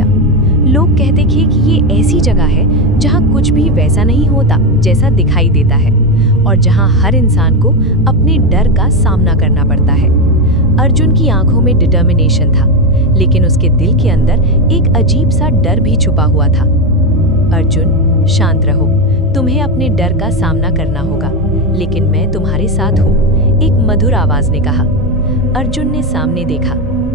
रहस्य। लोग कहते थे कि ये ऐसी जगह है जहाँ कुछ भी वैसा नहीं होता जैसा दिखाई देता है और जहाँ हर इंसान को अपने डर का सामना करना पड़ता है। अर्जुन की आंखों में डिटर्मिनेशन था, लेकिन उसके दिल के अंदर एक अजीब सा डर भी छुपा हुआ था। अर्जुन, शांत रहो, तुम्हें अपने डर का सामना करना होगा, लेकिन मैं तुम्हारे साथ हूँ, एक मधुर आवाज ने कहा। अर्जुन ने सामने देखा,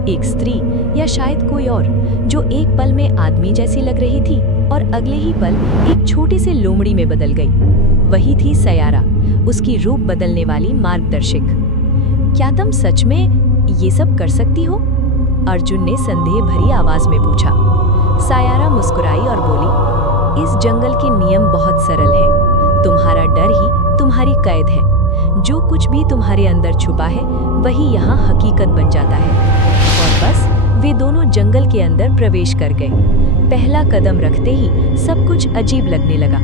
एक स्त्री या शायद कोई और, जो एक पल में आदमी जैसी लग रही थी और अगले ही पल एक छोटे से लोमड़ी में बदल गई। वही थी सयारा, उसकी रूप बदलने वाली मार्गदर्शक। क्या तुम सच में ये सब कर सकती हो? अर्जुन ने संदेह भरी आवाज में पूछा। सयारा मुस्कुराई और बोली, इस जंगल के नियम बहुत सरल हैं। तुम्हारा डर ही तुम्हारी कैद है। जो कुछ भी तुम्हारे अंदर छुपा है वही यहाँ हकीकत बन जाता है। और बस वे दोनों जंगल के अंदर प्रवेश कर गए। पहला कदम रखते ही सब कुछ अजीब लगने लगा।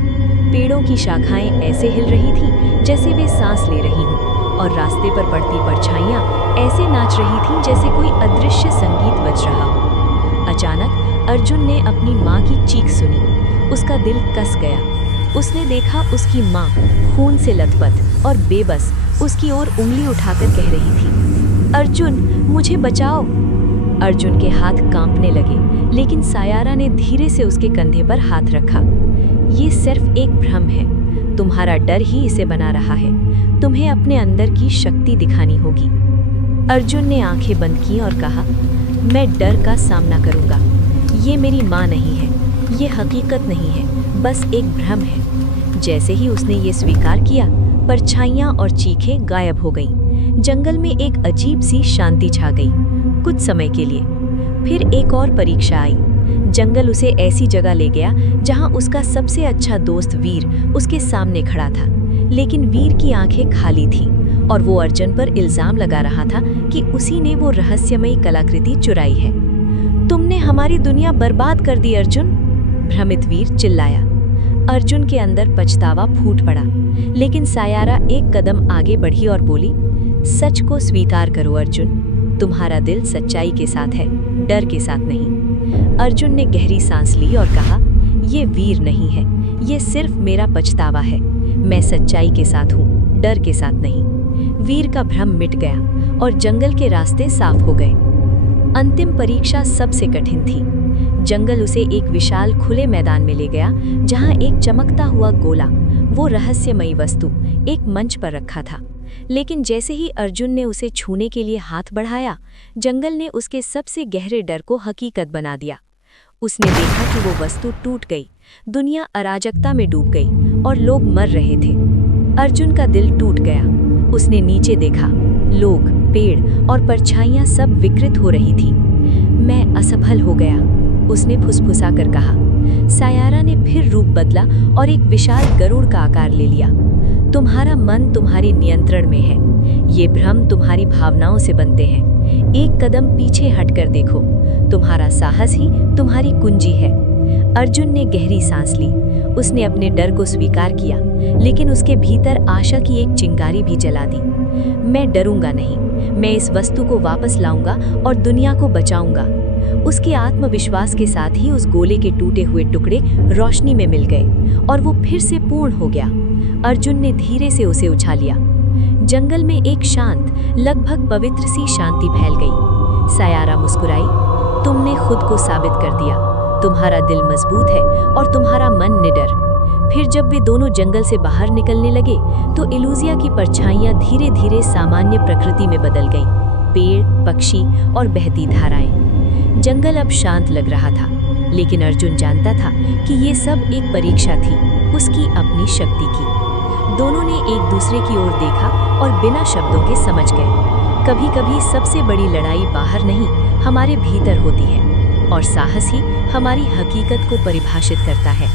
पेड़ों की शाखाएं ऐसे हिल रही थीं जैसे वे सांस ले रही हों, और रास्ते पर पड़ती परछाइयां ऐसे नाच रही थीं जैसे कोई अदृश्य संगीत बज रहा हो। अचानक अर्जुन ने अपनी माँ की चीख सुनी। उसका दिल कस गया। उसने देखा उसकी माँ खून से लथपथ और बेबस उसकी ओर उंगली उठाकर कह रही थी, अर्जुन, मुझे बचाओ। अर्जुन के हाथ कांपने लगे, लेकिन सयारा ने धीरे से उसके कंधे पर हाथ रखा। ये सिर्फ एक भ्रम है, तुम्हारा डर ही इसे बना रहा है। तुम्हें अपने अंदर की शक्ति दिखानी होगी। अर्जुन ने आंखें बंद की और कहा, मैं डर का सामना करूंगा। ये मेरी माँ नहीं है, ये हकीकत नहीं है, बस एक भ्रम है। जैसे ही उसने ये स्वीकार किया, परछाइयां और चीखें गायब हो गईं। जंगल में एक अजीब सी शांति छा गई, कुछ समय के लिए। फिर एक और परीक्षा आई। जंगल उसे ऐसी जगह ले गया जहां उसका सबसे अच्छा दोस्त वीर उसके सामने खड़ा था, लेकिन वीर की आंखें खाली थीं और वो अर्जुन पर इल्जाम लगा रहा था कि उसी ने वो रहस्यमयी कलाकृति चुराई है। तुमने हमारी दुनिया बर्बाद कर दी अर्जुन, भ्रमित वीर चिल्लाया। अर्जुन के अंदर पछतावा फूट पड़ा, लेकिन सयारा एक कदम आगे बढ़ी और बोली, सच को स्वीकार करो अर्जुन, तुम्हारा दिल सच्चाई के साथ है, डर के साथ नहीं। अर्जुन ने गहरी सांस ली और कहा, ये वीर नहीं है, ये सिर्फ मेरा पछतावा है। मैं सच्चाई के साथ हूँ, डर के साथ नहीं। वीर का भ्रम मिट गया और जंगल के रास्ते साफ हो गए। अंतिम परीक्षा सबसे कठिन थी। जंगल उसे एक विशाल खुले मैदान में ले गया, जहां एक चमकता हुआ गोला, वो रहस्यमयी वस्तु, एक मंच पर रखा था। लेकिन जैसे ही अर्जुन ने उसे छूने के लिए हाथ बढ़ाया, जंगल ने उसके सबसे गहरे डर को हकीकत बना दिया। उसने देखा कि वो वस्तु टूट गई, दुनिया अराजकता में डूब गई और लोग मर रहे थे। अर्जुन का दिल टूट गया। उसने नीचे देखा, लोग, पेड़ और परछाइयां सब विकृत हो रही थी। मैं असफल हो गया, उसने फुसफुसा कर कहा। सयारा ने फिर रूप बदला और एक विशाल गरुड़ का आकार ले लिया। तुम्हारा मन तुम्हारे नियंत्रण में है। ये भ्रम तुम्हारी भावनाओं से बनते हैं। एक कदम पीछे हटकर देखो, तुम्हारा साहस ही तुम्हारी कुंजी है। अर्जुन ने गहरी सांस ली। उसने अपने डर को स्वीकार किया, लेकिन उसके भीतर आशा की एक चिंगारी भी जला दी। मैं डरूंगा नहीं, मैं इस वस्तु को वापस लाऊंगा और दुनिया को बचाऊंगा। उसके आत्मविश्वास के साथ ही उस गोले के टूटे हुए टुकड़े रोशनी में मिल गए और वो फिर से पूर्ण हो गया। अर्जुन ने धीरे से उसे उछाल लिया। जंगल में एक शांत, लगभग पवित्र सी शांति फैल गई। सयारा मुस्कुराई, तुमने खुद को साबित कर दिया। तुम्हारा दिल मजबूत है और तुम्हारा मन निडर। फिर जब वे दोनों जंगल से बाहर निकलने लगे, तो इलूजिया की परछाइयां धीरे धीरे सामान्य प्रकृति में बदल गईं। पेड़, पक्षी और बहती धाराएं। जंगल अब शांत लग रहा था, लेकिन अर्जुन जानता था कि ये सब एक परीक्षा थी, उसकी अपनी शक्ति की। दोनों ने एक दूसरे की ओर देखा और बिना शब्दों के समझ गए। कभी कभी सबसे बड़ी लड़ाई बाहर नहीं, हमारे भीतर होती है, और साहस ही हमारी हकीकत को परिभाषित करता है।